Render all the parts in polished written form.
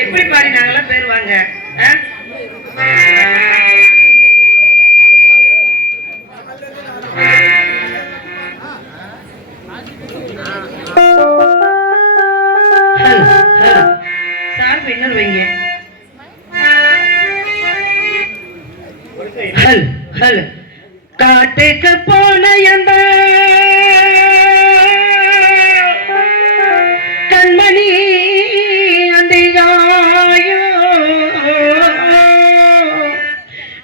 எப்படி பாடினாங்களா பேருவாங்க. சார் பின்னர் வைங்க. காட்டுக்கு போன எந்த கண்மணி அந்தையாயோ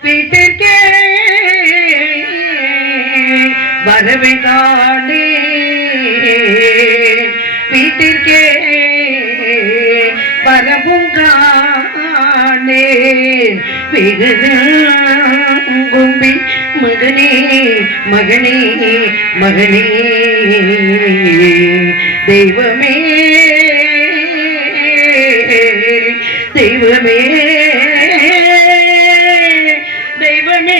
வீட்டிற்கே வரவே காணே வீட்டிற்கே வரவும் காணே கும்பி மகனே மகனே மகனே தெய்வமே தெய்வமே தெய்வமே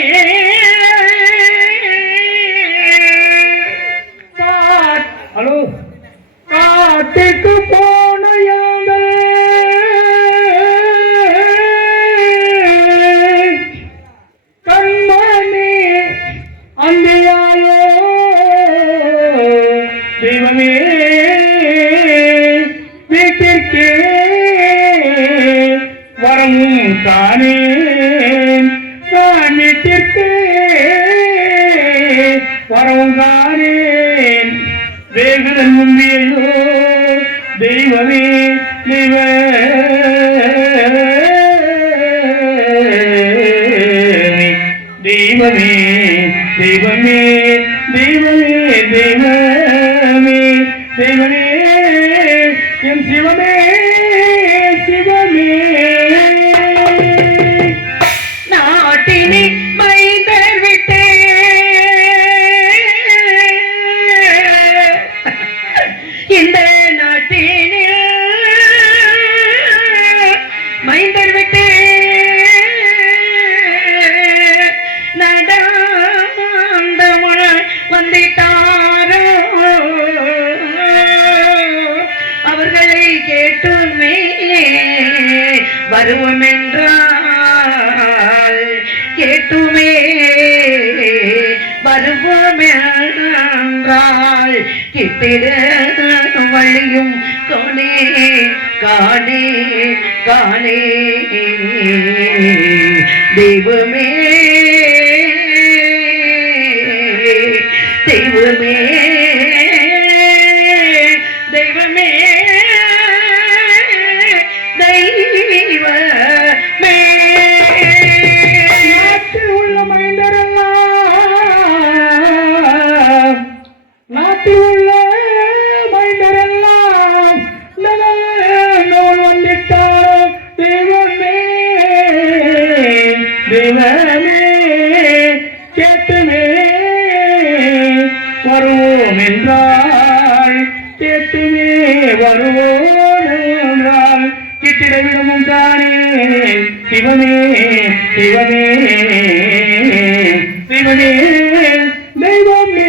ஹலோ காட்டுக்கு போன கண்மணி அந்தியாயோ தெய்வமே வீட்டிற்கே வரமும் காணேன் நான் வீட்டிற்கே வரவும் காணேன் வேகுதன் முந்தியோ தெய்வமே தெய்வமே தெய்வமே தெய்வமே தெய்வமே தெய்வமே என் சிவமே சிவமே நாட்டினி மைந்தர் விட்டே இந்த நாட்டினில் மைந்தர் விட்டே வந்திட்டாரோ அவர்களை கேட்டுமே வருவோம் என்றால் கேட்டுமே வருவோம் என்றால் கிட்டிட வழியும் காணே காணே காணே தெய்வமே தெய்வமே தெய்வமே தெய்வமே நாட்டில் உள்ள மைந்தரெல்லாம் நாட்டில் உள்ள மைந்தரெல்லாம் நோன் வந்திட்டார் தெய்வமே தெய்வமே கேட்டுமே வருவோம் என்றால் கேட்டுமே வருவோம் என்றால் கிட்டிட விடமும் தானே சிவமே சிவமே சிவமே தெய்வமே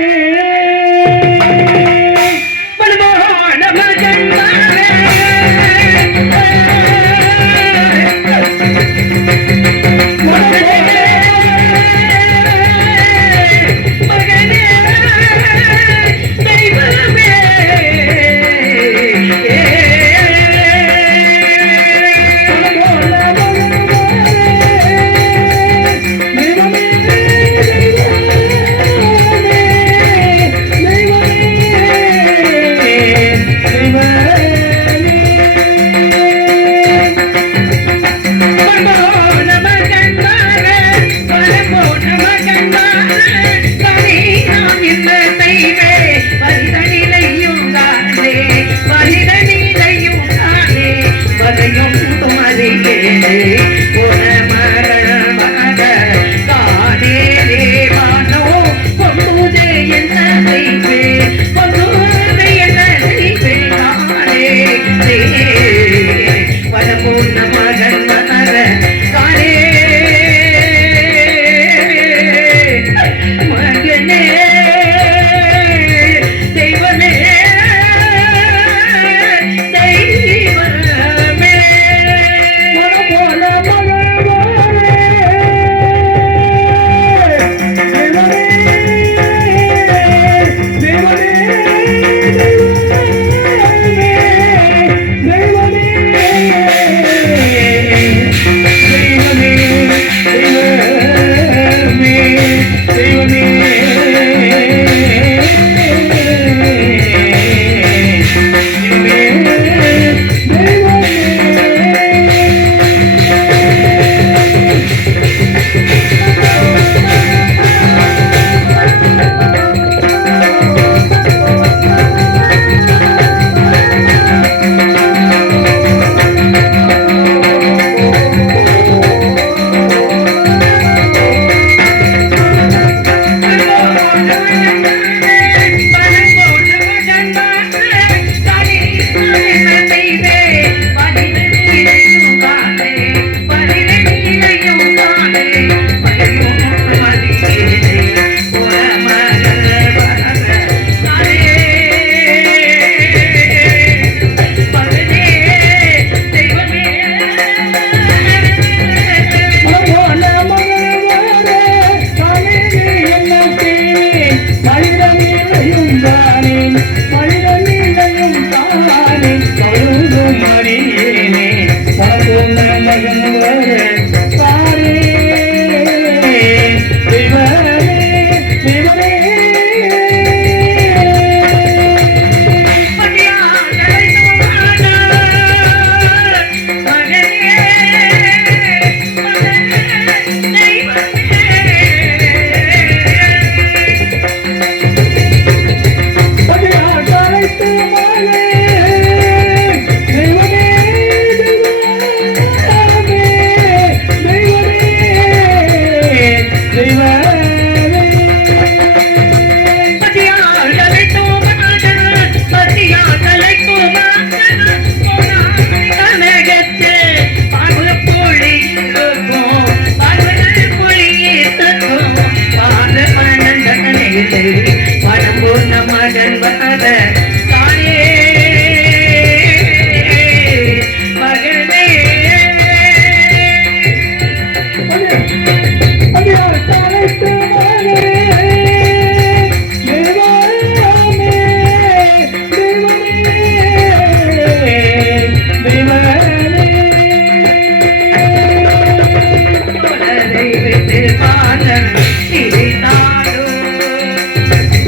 பாலன் பிரிந்தாரோ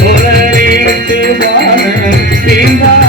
தோழரை விட்டு பாலன் பிரிந்தாரோ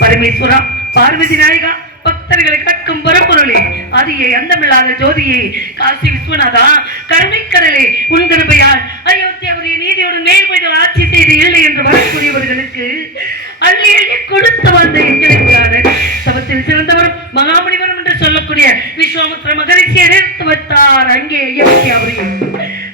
பரமேஸ்வரா, பார்வதி நாயகா, பக்தர்களை கற்கும் பரம்பொருளே, ஆதியை அந்தமில்லாத ஜோதியே, காசி விஸ்வநாதா, கருணைக்கடலே, உன் கிருபையால் அயோத்தியாவுடைய நீதியோடு நேர்மைகள் ஆட்சி செய்து இல்லை என்று வரக்கூடியவர்களுக்கு அள்ளி அள்ளி கொடுத்து வந்த எங்களுக்கு தவத்தில் சிறந்தவர் மகாமுனிவரம் என்று சொல்லக்கூடிய விஸ்வாமித்திர மகரிஷி எடுத்து வைத்தார். அங்கே அயோத்தியாவுடைய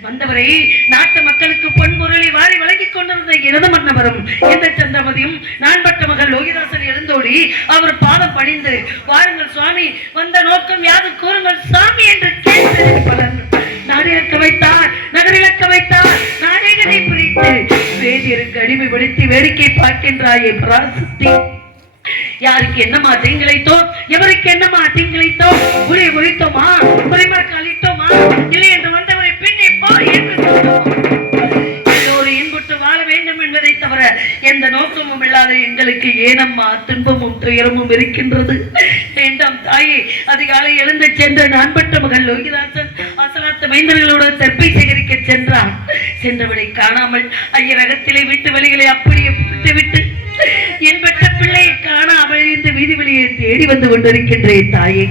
வந்தவரை நாட்டு மக்களுக்கு பொன்முரளி வாரி வழங்கிக் கொண்டிருந்த எனது மன்னவரும் இந்த சந்திரமதியும் நான் பட்ட மகள் லோகிதாசன் எழுந்தோடி அவர் பாதம் பணிந்து வாருங்கள் சுவாமி, வந்த நோக்கம் யாது கூறுங்கள் சாமி என்று கேட்டது பலன் நாடிழக்க வைத்தார், நகரிழக்க வைத்தார், நாடகனை பிரித்து வேதியருக்கு அடிமைப்படுத்தி வேடிக்கை பார்க்கின்றாயே பராசக்தி. யாருக்கு என்னமா தீங்கிழைத்தோ, எவருக்கு என்னமா தீங்கிழைத்தோ, உரிய குறித்தோமா, குறைமார்க்கு அளித்தோமா, இல்லை என்று வந்தவரை பின்னே போ என்று சொன்னோம். எல்லோரும் இன்புற்று வாழ வேண்டும் என்பதை தவிர எந்த நோக்கமும் இல்லாத எங்களுக்கு ஏனம்மா துன்பமும் துயரமும் இருக்கின்றது? வேண்டாம் தாயே. அதிகாலை எழுந்து சென்ற நான்பட்ட மகள் லோகிதாசன் அசலாத்த மைந்தர்களோடு தெற்பை சேகரிக்க சென்றான். சென்றவளை காணாமல் ஐயரகத்திலே வீட்டு வழிகளை அப்படியே விட்டு என் பெற்ற பிள்ளையை காணாமல் இந்த வீதி வெளியே தேடி வந்து கொண்டிருக்கின்றேன் தாயே.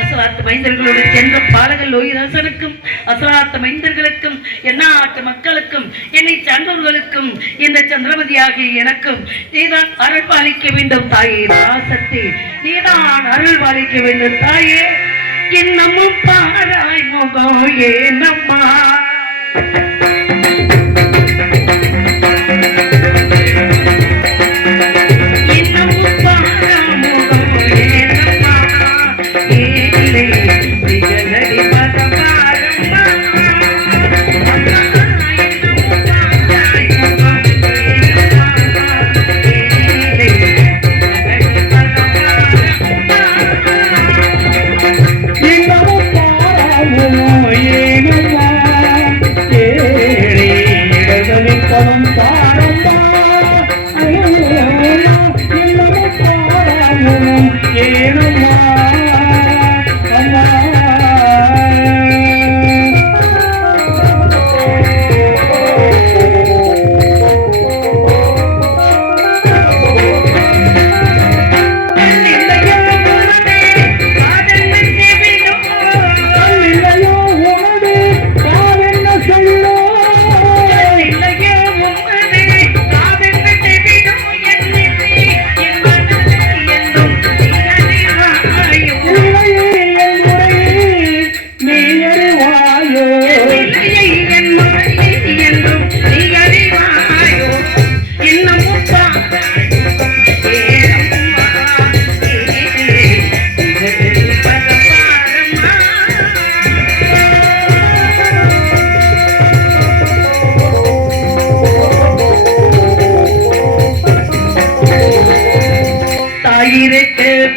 அசலாத்த மைந்தர்களோடு சென்ற பாலகர் லோகிதாசனுக்கும் அசலாத்த மைந்தர்களுக்கும் எண்ணாட்டு மக்களுக்கும் என்னை சான்றோர்களுக்கும் இந்த சந்திரமதியாகிய எனக்கும் நீதான் அருள் பாலிக்க வேண்டும் தாயே. ராசக்தி, நீதான் அருள் பாலிக்க வேண்டும் தாயே. என்னமும் பாராய் முகம் ஏனம்மா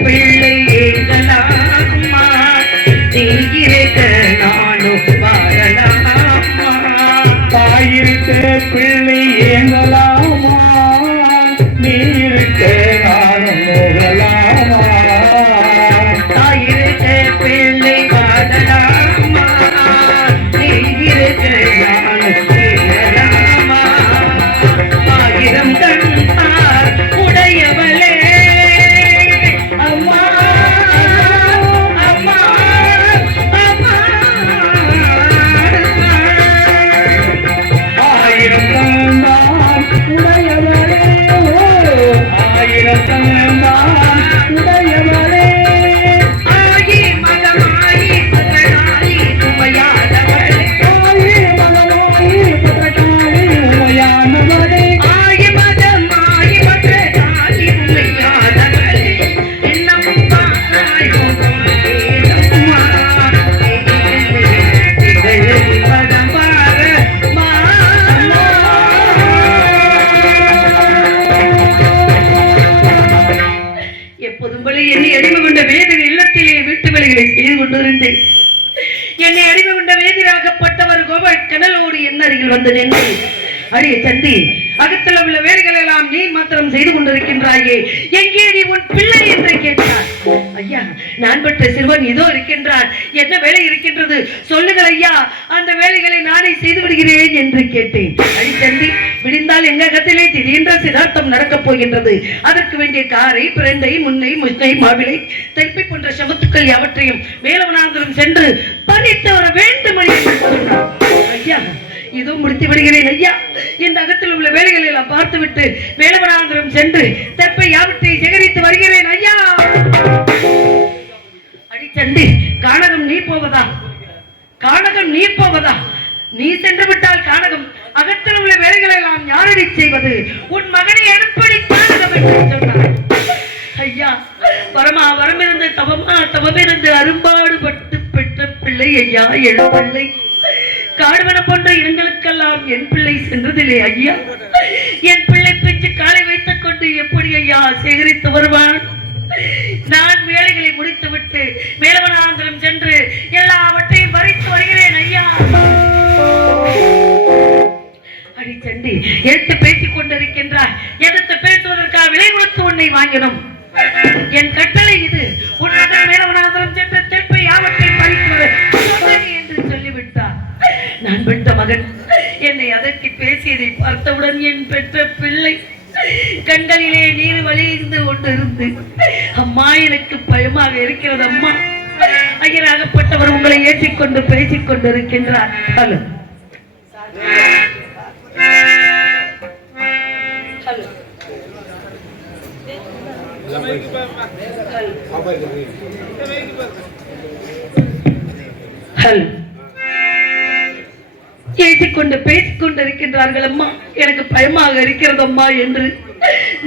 பிள்ளை ஏங்கலாமா, நீங்கிருக்க நானும் வாழலாமா. தாயிருக்க பிள்ளை ஏங்கலாமா, நீருக்க நானும் போகலாமா. தாயிருக்க பிள்ளை வாழலாமா, நீங்கிருக்க கனலோடு என் அருகில் வந்து நின்று, அடியே சந்தி, அகத்தில் உள்ள வேலைகள் எல்லாம் நீ மாத்திரம் செய்து கொண்டிருக்கின்றாயே, எங்கே நீ உன் பிள்ளை என்று கேட்டார். ஐயா, நான் பெற்ற சிறுவன் இதோ இருக்கின்றான், என்ன வேலை இருக்கின்றது சொல்லுங்கள் ஐயா, அந்த வேலைகளை நானே செய்து விடுகிறேன் என்று கேட்டேன். அடி சந்தி, விடிந்தால் எங்க அகத்திலே திடீரென்ற சிதார்த்தம் நடக்கப் போகின்றது. அதற்கு வேண்டிய காரை, பிரண்டை, முன்னை, முஸ்னை, மாவிளை, தைப்பை போன்ற சமத்துக்கள் யாவற்றையும் மேலவனாந்தரம் சென்று பறித்து வர வேண்டும். ஐயா, இதோ முடித்து விடுகிறேன் ஐயா. இந்த அகத்தில் உள்ள வேலைகளை எல்லாம் பார்த்துவிட்டு வேலவனாந்தரம் சென்று தெப்பை யாவற்றை சேகரித்து வருகிறேன் ஐயா. அடிச்சண்டி, கானகம் நீ போவதா? கானகம் நீ போவதா? நீ சென்று விட்டால் கானகம், அகத்தில் உள்ள வேலைகளை எல்லாம் யாரடி செய்வது? உன் மகனை அனுப்படி கானகம் என்று சொன்னார். ஐயா, வரமா வரமிருந்து தவமா தவமிருந்து அரும்பாடுபட்டு பெற்ற பிள்ளை ஐயா, எழுப்பிள்ளை காடுவன போன்ற இடங்களுக்கெல்லாம் என் பிள்ளை சென்றதில்லை ஐயா. என் பிள்ளை பிச்சு காலை வைத்துக் கொண்டு எப்படி ஐயா சேகரித்து வருவான்? நான் வேலைகளை முடித்துவிட்டு மேலவனாந்திரம் சென்று எல்லாவற்றையும் பறித்து வருகிறேன் ஐயா. அடி சண்டி, எடுத்து பேசிக் கொண்டிருக்கின்றார். எதிர்த்து பேசுவதற்காக விலை கொடுத்து உன்னை வாங்கினோம். என் கட்டளை இது. உன் மகன் மேலவனாந்திரம் சென்று தெப்பை யாவற்றை பறித்து என்று சொல்லிவிட்டார். நான் பெற்ற மகன் என்னை அதற்கு பேசியதை பார்த்தவுடன் என் பெற்ற பிள்ளை கண்களிலே நீர் வழிந்து கொண்டிருந்து, அம்மா எனக்கு பயமாக இருக்கிறது அம்மா. ஐயராகப்பட்டவர் உங்களை ஏற்றிக்கொண்டு பேசிக் கொண்டிருக்கின்றார். ஹலோ ஹலோ ஏற்றிக்கொண்டு பேசிக் கொண்டிருக்கின்றார்கள். அம்மா, எனக்கு பயமாக இருக்கிறது அம்மா என்று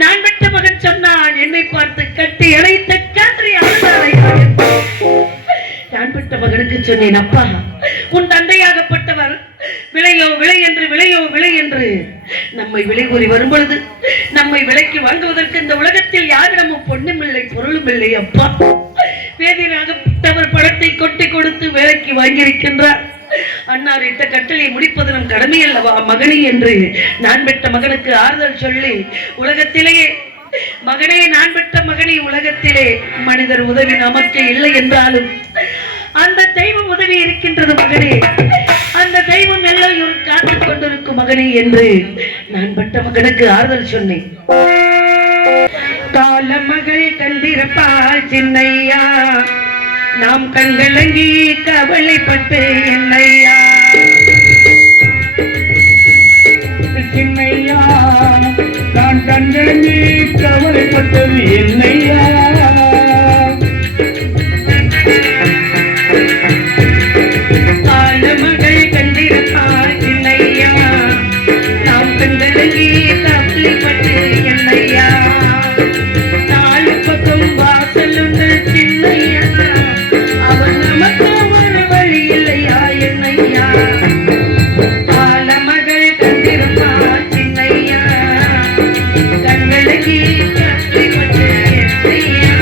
நான் பெற்ற மகன் சொன்னான். என்னை பார்த்து கட்டி அழைத்த காத்திரி நான் பெற்ற மகனுக்கு சொன்னேன், அப்பா, உன் தந்தையாகப்பட்டவர் விலையோ விலை என்று விலையோ விலை என்று நம்மை விலை கூறி வரும் பொழுது நம்மை விலைக்கு வாங்குவதற்கு இந்த உலகத்தில் யாரிடமும் பொண்ணும் இல்லை பொருளும் இல்லை. அப்பா, வேதியராகப்பட்டவர் பணத்தை கொட்டி கொடுத்து வேலைக்கு வாங்கியிருக்கின்றார். அன்னார் இட்ட கட்டளை முடிப்பது நம் கடமை அல்லவா மகனே என்று நான் பெற்ற மகனுக்கு ஆறுதல் சொல்லி, உலகத்திலேயே மகனே, நான் பெற்ற மகனே, உலகத்திலே மனிதர் உதவி நமக்கு இல்லை என்றாலும் அந்த தெய்வம் உதவி இருக்கின்றது மகனே, அந்த தெய்வம் எல்லாம் காத்துக் கொண்டிருக்கும் மகனே என்று நான் பெற்ற மகனுக்கு ஆறுதல் சொன்னேன். கால மகள் கண்டிருப்பாள் சின்னையா, நாம் கண்கலங்கி கவலைப்பட்டு என்னையா. சின்னையா, நான் கண்கலங்கி கவலைப்பட்டது என்னையா. மகள் கண்டிருப்பாள் சின்னையா, நாம் கண்கலங்கி கவலைப்பட்டு என்னையா. நாலு பக்கம் வாசல் உண்டு சின்னையா, அவன் நமக்கு ஒரு வழி இல்லையா என்னையா. கால மகள் கண்டிருப்பாள் சின்னையா, கண்களுக்கு கவலைப்பட்டு என்னையா.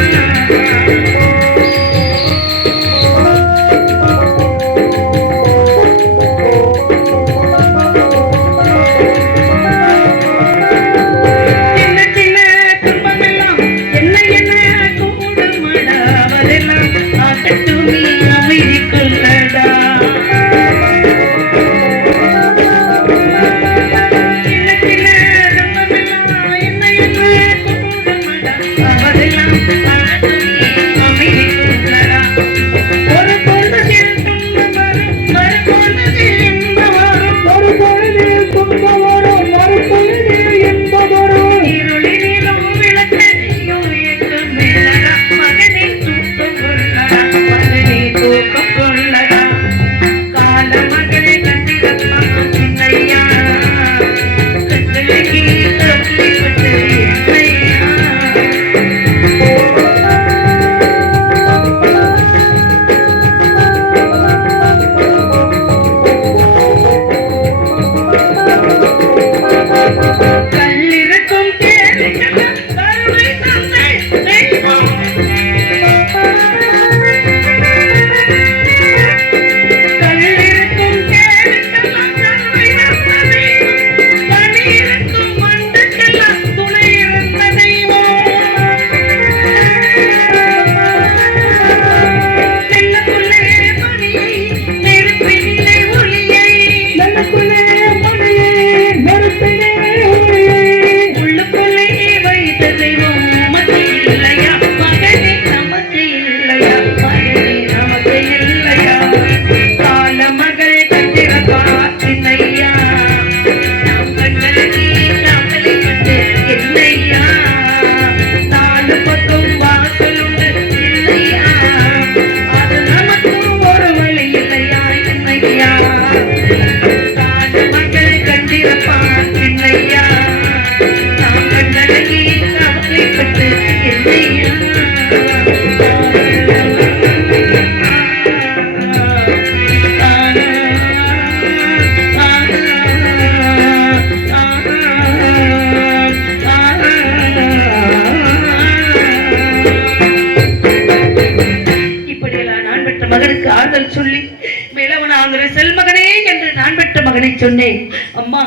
மகனை சொன்னேன், அம்மா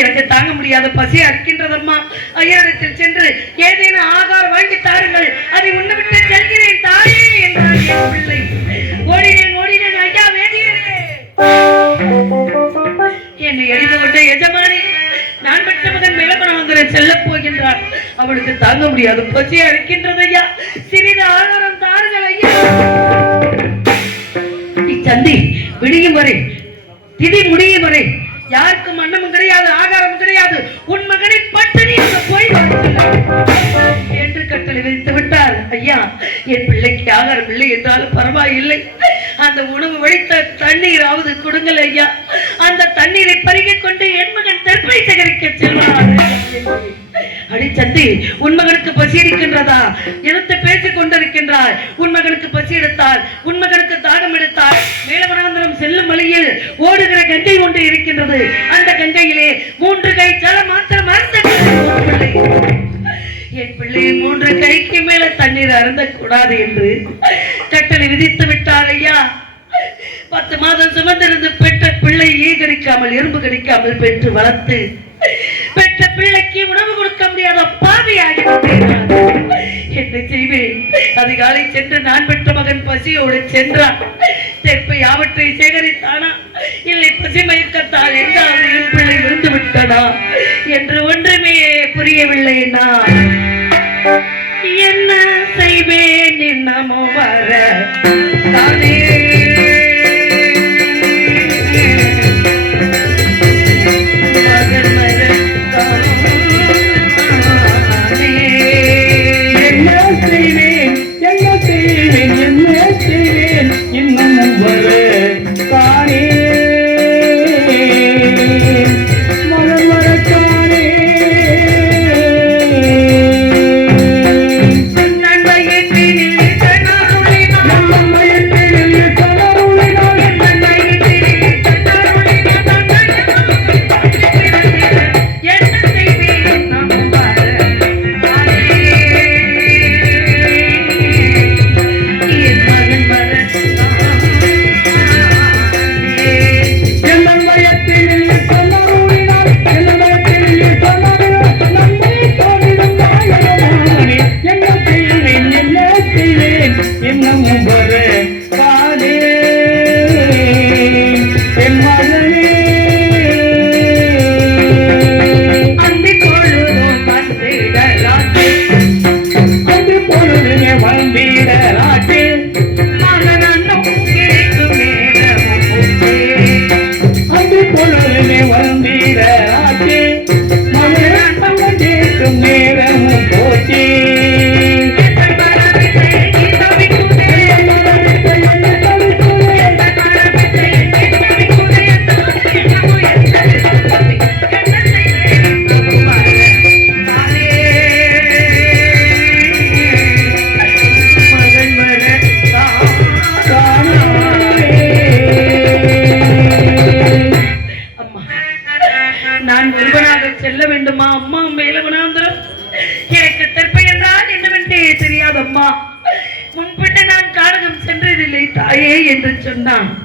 எனக்கு தாங்க முடியாத பசி அறுக்கின்றதம்மா, ஐயரிடத்தில் சென்று ஏதேனும் ஆகாரம் வாங்கி தாருங்கள், அதை உண்ணவிட்டு செல்கிறேன் தாயே என்றார் என் பிள்ளை. ஓடினேன் ஐயா வேதியரே, என்னை எரிந்து கொண்ட எஜமானி, நான் பெற்ற மகன் மேலமனாந்திரன் செல்ல போகின்றார், அவளுக்கு தாங்க முடியாது பசி அறுக்கின்றது ஐயா, சிறிது ஆகாரம் தாருங்கள் ஐயா. இச்சந்தி விடியும் வரை, திதி முடியும் வரை யாருக்கும் அன்னமும் கிடையாது, ஆகாரமும் கிடையாது, உன் மகனை பட்டினி போய் என்று கட்டளை விதித்து விட்டார். ஐயா, என் பிள்ளைக்கு ஆகாரம் இல்லை என்றாலும் பரவாயில்லை, அந்த உணவு வடித்த தண்ணீராவது கொடுங்கள் ஐயா, அந்த தண்ணீரை பருகிக் கொண்டு என் மகன் தெற்பை சேகரிக்க செல்வார். அடி சந்தி, உன் மகனுக்கு பசி இருக்கின்றதா? எடுத்து பேசிக் கொண்டிருக்கின்றாய். உன் மகனுக்கு பசி எடுத்தால், உன் மகனுக்கு தாகம் எடுத்தால், மேலமனாந்திரம் செல்லும் வழியில் ஓடுகிற கங்கை ஒன்று இருக்கின்றது, அந்த கங்கையிலே 3 கை ஜல மாத்திரம் அருந்த என் பிள்ளை 3 கைக்கு மேல தண்ணீர் அருந்த கூடாது என்று கட்டளை விதித்து விட்டார் ஐயா. 10 மாதம் சுமந்திருந்து பெற்ற பிள்ளை கடிக்காமல் எறும்பு கடிக்காமல் பெற்று வளர்த்து பெற்ற பிள்ளைக்கு உணவு கொடுக்க முடியாத பாவியாகிவிட்டேன். என்ன செய்வேன்? அதிகாலை சென்று நான் பெற்ற மகன் பசியோடு சென்றான். தெற்பை அவற்றை சேகரித்தானா, இல்லை பசி மயக்கத்தால் எங்காவது என் பிள்ளை இருந்து விட்டனா என்று ஒன்றுமே புரியவில்லை. நான் என்ன செய்வேன்? என்னமோ வர தானே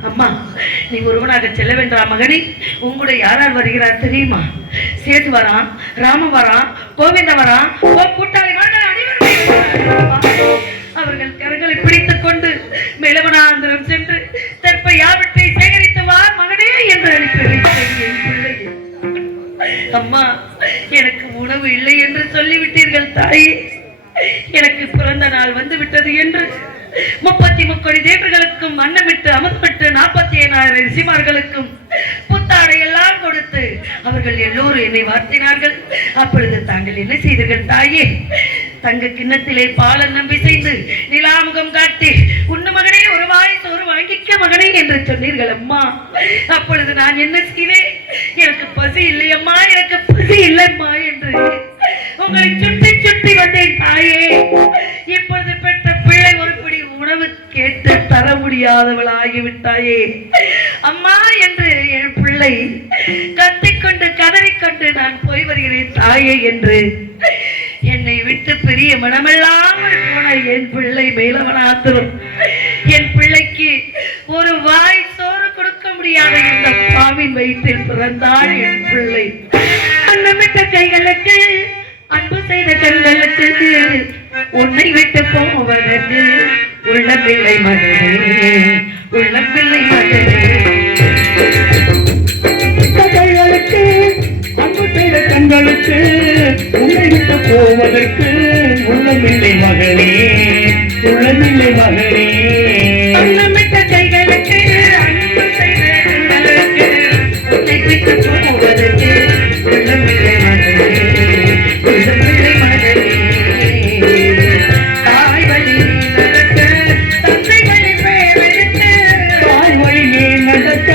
அம்மா, நீ ஒருவனாக செல்ல வேண்டாம் மகனே. உங்களுடைய யாரால் வருகிறார் தெரியுமா? சேது வரான், ராம வரான், கோவிந்த வரான், கூட்டாளி அவர்கள் கரங்களை பிடித்துக் கொண்டு மேலவனாந்திரம் சென்று தெற்பை யாவற்றை சேகரித்து வா மகனே என்று அனுப்பி வைத்தேன். அம்மா, எனக்கு உணவு இல்லை என்று சொல்லிவிட்டீர்கள் தாயே. எனக்கு பிறந்த நாள் வந்து விட்டது என்று 33 தேவர்களுக்கும் அன்னமிட்டு அமர்ந்திட்டு 47,000 ரிஷிமார்களுக்கும் புத்தாடை எல்லாம் கொடுத்து அவர்கள் எல்லோரும் என்னை வாழ்த்தினார்கள். அப்பொழுது தாங்கள் என்ன செய்தீர்கள் தாயே? தங்க கிண்ணத்திலே பாலன் நம்பி செய்து நிலாமுகம் காட்டி உண்ணு மகனே ஒரு வாய் சோறு வாங்கிக்க மகனே என்று சொன்னீர்கள் அம்மா. அப்பொழுது நான் என்ன செய்வேன்? எனக்கு பசி இல்லை அம்மா, எனக்கு பசி இல்லைம்மா என்று உங்களை சுற்றி சுற்றி வந்தேன் தாயே. இப்பொழுது பெற்ற பிள்ளை ஒரு பிடி உணவு கேட்டு தர முடியாதவளாகிவிட்டாயே அம்மா என்று என் பிள்ளை கத்திக்கொண்டு கதறிக்கொண்டு நான் போய் வருகிறேன் தாயே என்று என்னை விட்டு பெரிய மனமில்லாமல் போன என் பிள்ளை மேலவனாந்திரம் என் பிள்ளைக்கு ஒரு வாய் சோறு கொடுக்க முடியாத இந்த அம்மாவின் வயிற்றில் பிறந்தாள் என் பிள்ளை. அன்னமிட்ட கைகளுக்கு அன்பு செய்த கண்களுக்கு உன்னை விட்டு போவதற்கு உள்ளமில்லை மகனே, உள்ளமில்லை மகனே. கைகளுக்கு அன்பு செய்த கண்களுக்கு உன்னை விட்டு போவதற்கு உள்ளமில்லை மகனே, உள்ளமில்லை மகனே. அன்னமிட்ட கைகளுக்கு அன்பு செய்த கண்களுக்கு உன்னை விட்டு போவதற்கு உள்ளமில்லை மகனே, உள்ளமில்லை மகனே. தாய் வழி நடக்க தந்தை வழி பேரெடுக்க, தாய் வழியே நடக்க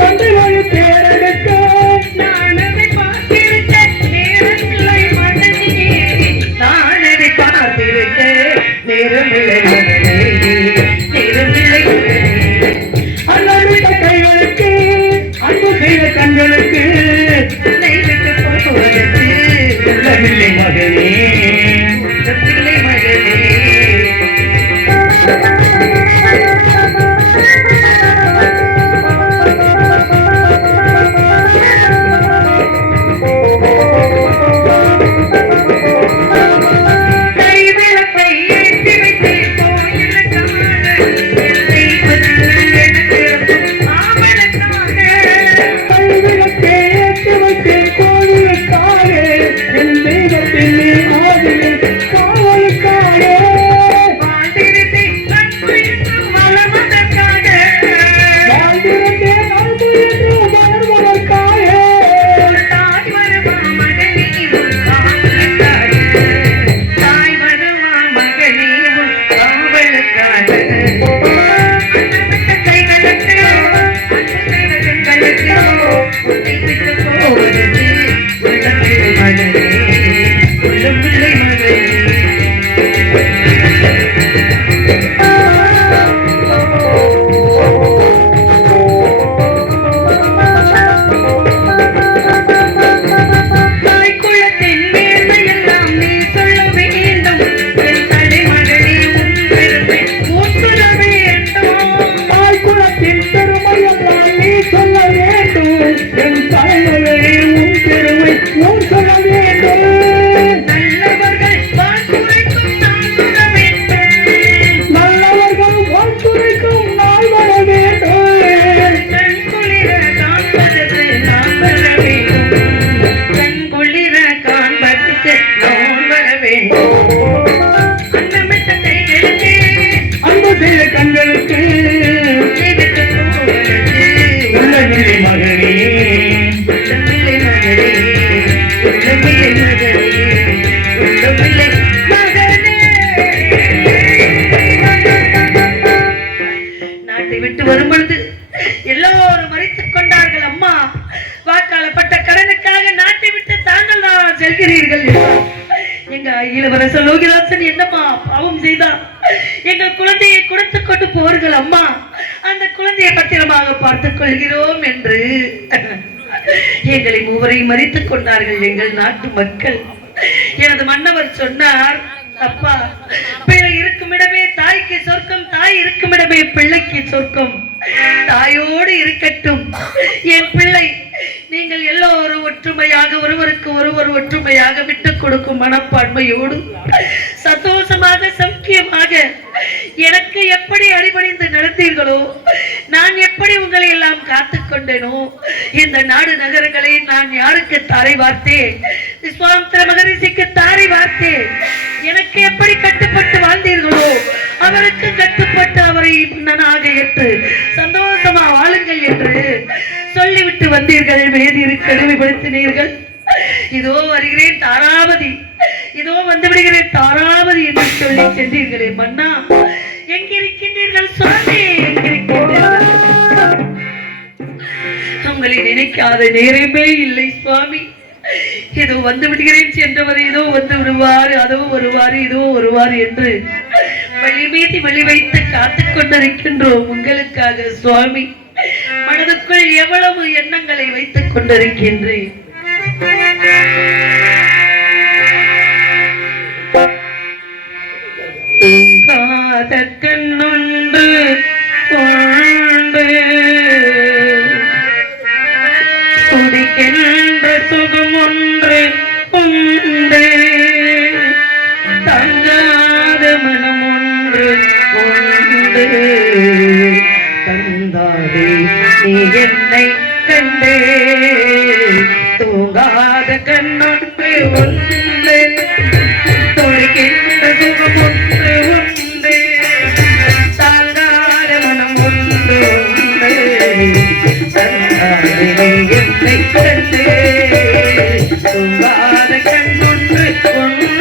தந்தை வழி பேரெடுக்க நான் அதை பார்த்திருக்க நேரமில்லை மகனே, நான் அதை பார்த்திருக்க நேரமில்லை மகனே, நேரமில்லை மகனே. அன்னமிட்ட கைகளுக்கு அன்பு செய்த கண்களுக்கு உன்னை விட்டு போவதற்கு உள்ளமில்லை மகனே, உள்ளமில்லை மகனே. கைவிளக்கை ஏற்றி வைத்து கோயிலுக்காக செய்வது எனக்கு ஆவலுக்காக. கைவிளக்கை ஏற்றி வைத்தேன் கோயிலுக்காக, என் தெய்வத்தின் ஆதியில் காவலுக்காக. வாழ்ந்திருந்தேன் அன்பு என்றும் வளர்வதற்காக. வாழ்ந்திருந்தேன் அன்பு என்று வளர்வதற்காக. தாய் வருமா மகனே உன் காவலுக்காக, தாய் வருமா மகனே உன் காவலுக்காக. அன்னமிட்ட கைகளுக்கு அன்பு செய்த கண்களுக்கு உன்னை விட்டு போவதற்கு உள்ளமில்லை மகனே, உள்ளமில்லை மகனே. தாய் குலத்தின் மேன்மையெல்லாம் நீ சொல்ல வேண்டும், என் தலைமகனே உன் பெருமை ஊர் சொல்ல வேண்டும். தாய் குலத்தின் பெருமையெல்லாம் நீ சொல்ல வேண்டும், என் தலைமையை உன் பெருமை உன் சொல்ல வேண்டும். நல்லவர்கள் வாழ்த்துரைக்கும் நான் சொல்ல வேண்டும், நல்லவர்கள் வாழ்த்துரைக்கும் நாள் வர வேண்டும். கண் குளிர காண்பதற்கு நான் வர வேண்டும், கண் குளிர காண்பதற்கு நான் வர வேண்டும். அன்னமிட்ட கைகளுக்கு அன்பு செய்த கண்களுக்கு உன்னை விட்டு போவதற்கு உள்ளமில்லை மகனே, உள்ளமில்லை மகனே, உள்ளமில்லை மகனே, உள்ளமில்லை மகனே. நாட்டை விட்டு வரும் பொழுது எல்லோரும் மறித்துக் கொண்டார்கள். அம்மா வாக்காளப்பட்ட கடனுக்காக நாட்டை விட்டு தாங்கள் தான் செல்கிறீர்கள். எங்க இளவரசர் லோகிதாசன் என்னம்மா பாவம் செய்தார்? எங்கள் குழந்தையை கொடுத்துக் கொண்டு போர்கள் அம்மா, அந்த குழந்தையை பத்திரமாக பார்த்துக் கொள்கிறோம் என்று எங்களை மூவரையும் மறித்துக் கொண்டார்கள் எங்கள் நாட்டு மக்கள். எனது மன்னவர் சொன்னார், அப்பா, பிள்ளை இருக்கும் இடமே தாய்க்கு சொர்க்கம், தாய் இருக்கும் இடமே பிள்ளைக்கு சொர்க்கம். தாயோடு இருக்கட்டும் என் பிள்ளை. நீங்கள் எல்லோரும் ஒற்றுமையாக ஒருவருக்கு ஒருவர் ஒற்றுமையாக விட்டுக் கொடுக்கும் மனப்பான்மையோடு சந்தோஷமாக சௌக்கியமாக எனக்கு எப்படி அடிபணிந்து நடந்தீர்களோ, நான் எப்படி உங்களை எல்லாம் காத்துக் கொண்டேனோ, இந்த நாடு நகரங்களை நான் யாருக்கு தாரை வார்த்தேன்? விஸ்வாமித்திர மகரிஷிக்கு தாரை வார்த்தேன். எனக்கு எப்படி கட்டுப்பட்டு வாழ்ந்தீர்களோ அவருக்கு கட்டுப்பட்டு அவரை மன்னனாக ஏற்று சந்தோஷமா வாழுங்கள் என்று சொல்லிவிட்டு வந்தீர்கள். வேதிரு கடுமைப்படுத்தினீர்கள். இதோ வருகிறேன் தாராபதி, இதோ வந்து விடுகிறேன் தாராபதி என்று சொல்லி சென்றீர்களே மன்னா, எங்கிருக்கின்றீர்கள் சுவாமி, எங்கிருக்கின்றீர்கள்? உங்களை நினைக்காத நேரமே இல்லை சுவாமி. இதோ வந்து விடுகிறேன் சென்றவர் இதோ வந்து விடுவார், அதோ வருவார், இதோ வருவார் என்று வழி மீதி வழி வைத்து காத்துக் கொண்டிருக்கின்றோம் உங்களுக்காக சுவாமி. மனதுக்குள் எவ்வளவு எண்ணங்களை வைத்துக் கொண்டிருக்கின்றேன். தூங்காத கண்ணொன்று கொண்டு துடிக்கின்ற சுகம் ஒன்று உண்டு தங்காத மனம் ஒன்று உண்டு தந்தாதே நீ என்னை கண்டே தூங்காத கண்ணொன்று உண்டு துடிக்கின்ற சுகம் ஒன்று உண்டு தாங்காத மனம் ஒன்று உண்டு தந்தாதே நீ என்னை கண்டே தூங்காத கண்ணொன்று உண்டு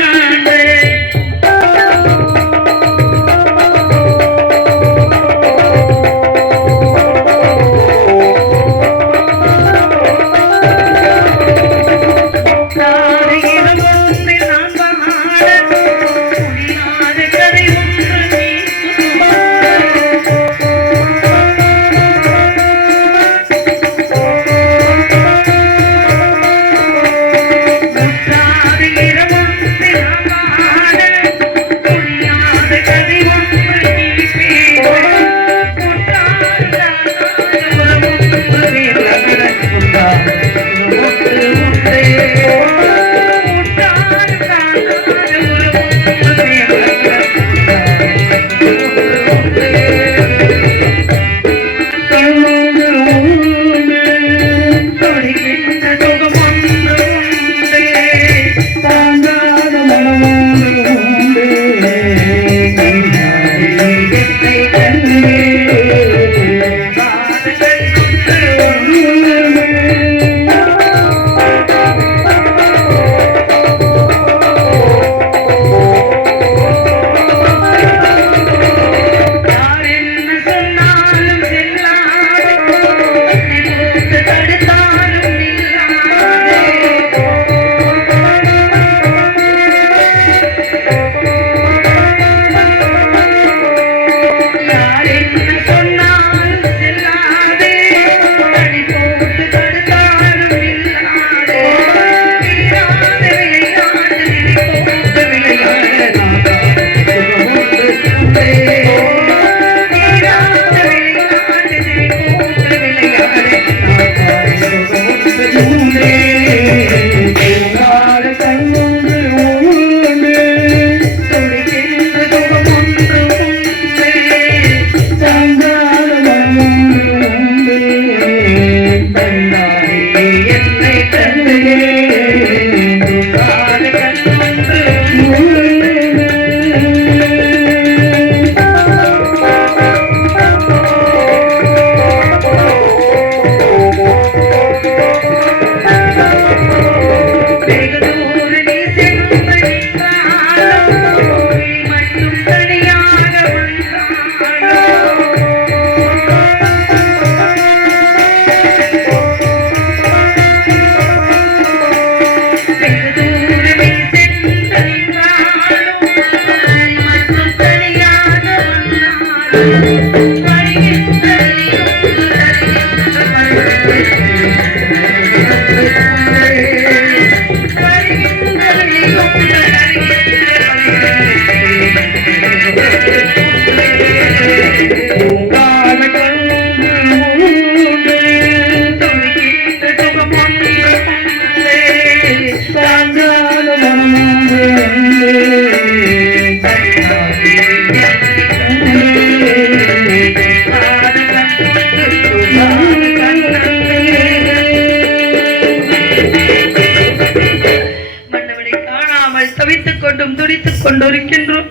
கொண்டிருக்கின்றோம்.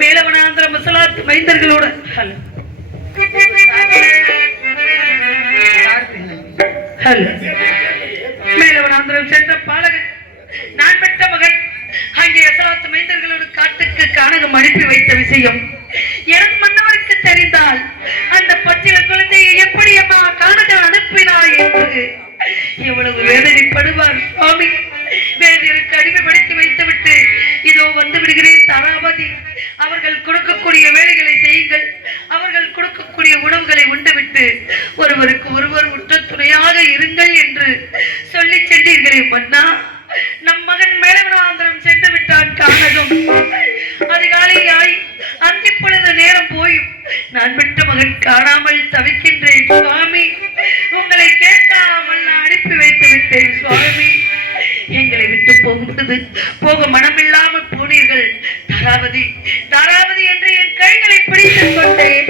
வேலவனாந்திர மசலாத்து மைந்தர்களோட மேலவனாந்திரம் சென்ற பாலகன் நான் பெற்ற மகன் அங்கே அசலாத்து மைந்தர்களோடு காட்டுக்கு கானகம் அனுப்பி வைத்த விஷயம் எனக்கு மன்னவருக்கு தெரிந்தால் அந்த பச்சில குழந்தையை எப்படி அம்மா கானகம் அனுப்பினாய் என்று எவ்வளவு வேதனைப்படுவார் சுவாமி. வேதிற்கு அடிமைப்படுத்தி வைத்துவிட்டு இதோ வந்து விடுகிறேன் தாராபதி, அவர்கள் கொடுக்கக்கூடிய வேலைகளை செய்யுங்கள், அவர்கள் கொடுக்கக்கூடிய உணவுகளை உண்டுவிட்டு ஒருவருக்கு ஒருவர் உற்ற துணையாக இருங்கள் என்று சொல்லி சென்றீர்களே மன்னா. நம் மகன் மேலவனாந்திரம் சென்று விட்டான் கானகம். அதிகாலையாய் அந்திப்பொழுது நேரம் போய் நான் விட்ட மகன் காணாமல் தவிக்கின்றேன் சுவாமி. உங்களை கேட்காமல் நான் அனுப்பி கேட்டேன் சுவாமி. எங்களை விட்டு போகும்போது போக மனமில்லாமல் போனீர்கள். தாராவதி தாராவதி என்று என் கைகளை பிடித்துக் கொண்டே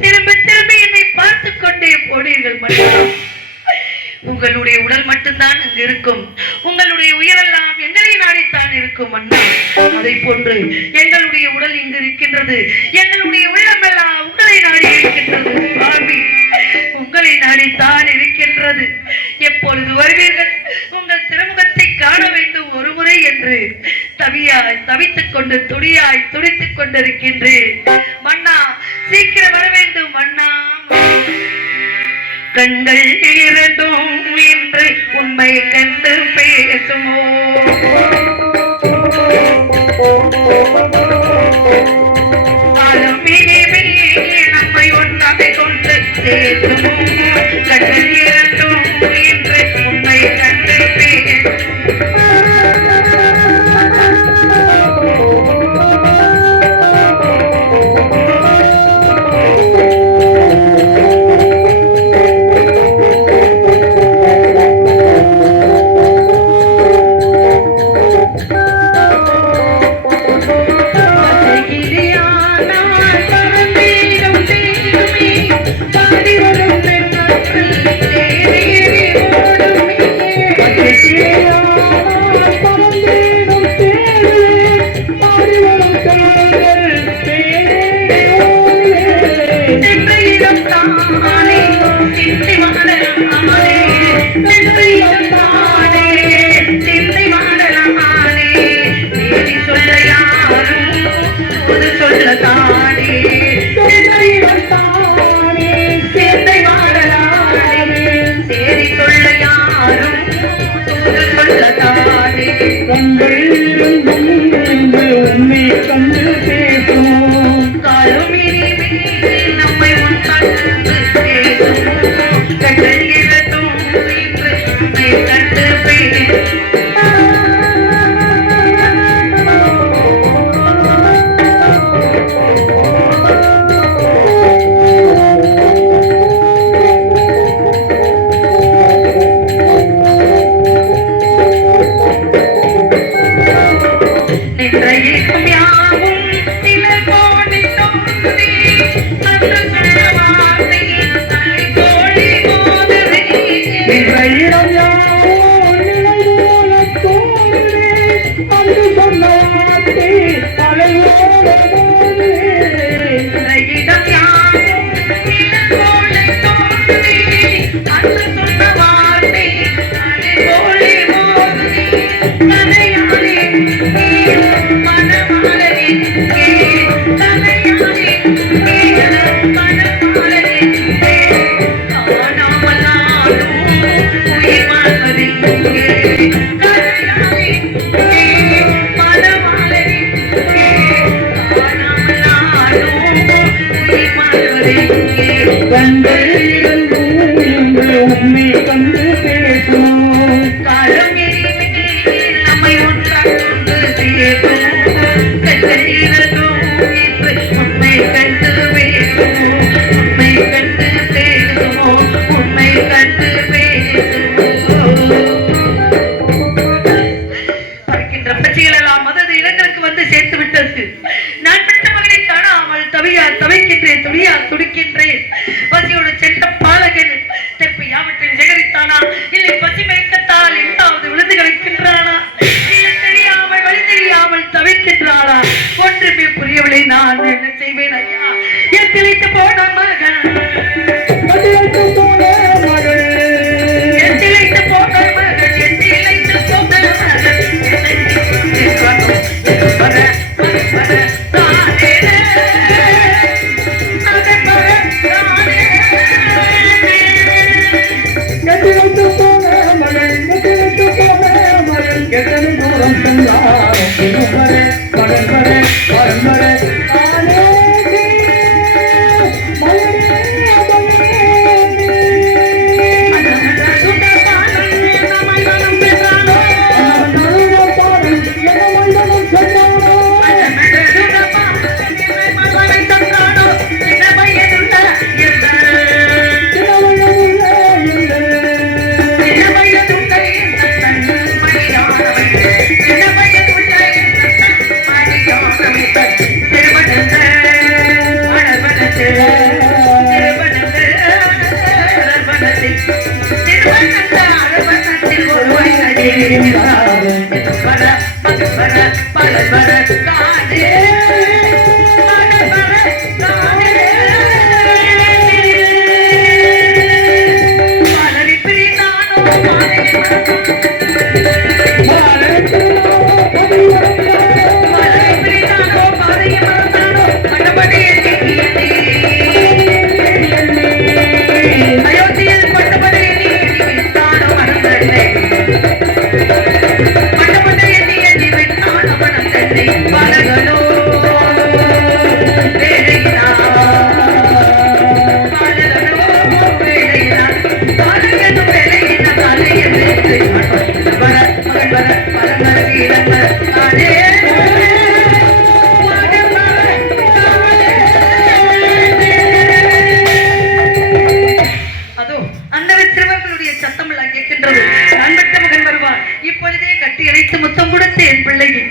திரும்ப திரும்ப என்னை பார்த்துக் கொண்டே போனீர்கள் மன்னா. உங்களுடைய உடல் மட்டும்தான் அங்கு இருக்கும். உங்களுடைய உயிரெல்லாம் எங்களை நாடித்தான் இருக்கும் அண்ணா. அதை போன்று எங்களுடைய உடல் இங்கு இருக்கின்றது. எங்களுடைய உள்ளமெல்லாம் உங்களை நாடி இருக்கின்றது சுவாமி. உங்களை நாடித்தான் இருக்கின்றது. எப்பொழுது வருவீர்கள்? உங்கள் திருமுகத்தை காண வேண்டும் ஒரு முறை என்று தவித்துக் கொண்டு துடியாய் துடித்துக் கொண்டிருக்கின்றேன் மன்னா. சீக்கிரம் வர வேண்டும் மன்னா. கண்கள் இரண்டும் என்று உண்மை கண்டு பேசுமோ? நம்மை ஒன்றாக கொண்டு பேசுமோ? கண்கள் இரண்டும் என்று உண்மை கண்டு பேசுமோ? சத்தம் கேட்கின்றது. நான் பெற்ற மகன் வருவான். இப்பொழுதே கட்டி அணைத்து முத்தம் கொடுத்து என் பிள்ளையை